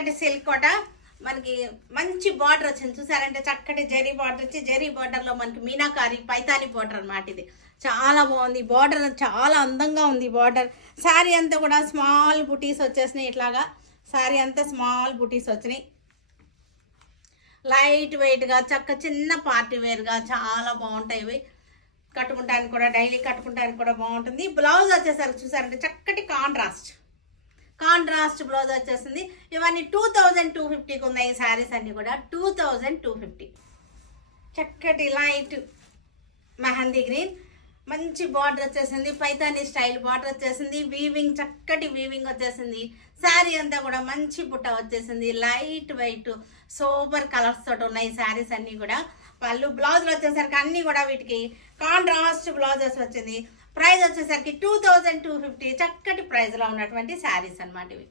చక్కటి సిల్క్ కోట మనకి మంచి బార్డర్ వచ్చింది చూసారంటే చక్కటి జరీ బార్డర్ వచ్చి జరీ బార్డర్లో మనకి మీనాకారి పైతాని బార్డర్ అన్నమాట. ఇది చాలా బాగుంది బార్డర్, చాలా అందంగా ఉంది బార్డర్. శారీ అంతా కూడా స్మాల్ బుటీస్ వచ్చేసినాయి. ఇట్లాగా శారీ అంతా స్మాల్ బుటీస్ వచ్చినాయి. లైట్ వెయిట్గా చక్క చిన్న పార్టీ వేర్గా చాలా బాగుంటాయి. ఇవి కట్టుకుంటానికి కూడా డైలీ కట్టుకుంటానికి కూడా బాగుంటుంది. బ్లౌజ్ వచ్చేసరికి చూసారంటే చక్కటి కాంట్రాస్ట్ బ్లౌజ్ వచ్చేసింది. ఇవన్నీ 2250కి ఉన్నాయి. ఈ శారీస్ అన్నీ కూడా 2250. చక్కటి లైట్ మెహందీ గ్రీన్ మంచి బార్డర్ వచ్చేసింది. పైతానీ స్టైల్ బార్డర్ వచ్చేసింది. వీవింగ్ చక్కటి వీవింగ్ వచ్చేసింది. శారీ అంతా కూడా మంచి బుట్ట వచ్చేసింది. లైట్ వెయిట్ సూపర్ కలర్స్ తోటి ఉన్నాయి శారీస్ అన్నీ కూడా. వాళ్ళు బ్లౌజులు వచ్చేసరికి అన్నీ కూడా వీటికి కాంట్రాస్ట్ బ్లౌజెస్ వచ్చింది. ప్రైస్ వచ్చేసరికి 2250. చక్కటి ప్రైస్లో ఉన్నటువంటి శారీస్ అన్నమాట ఇవి.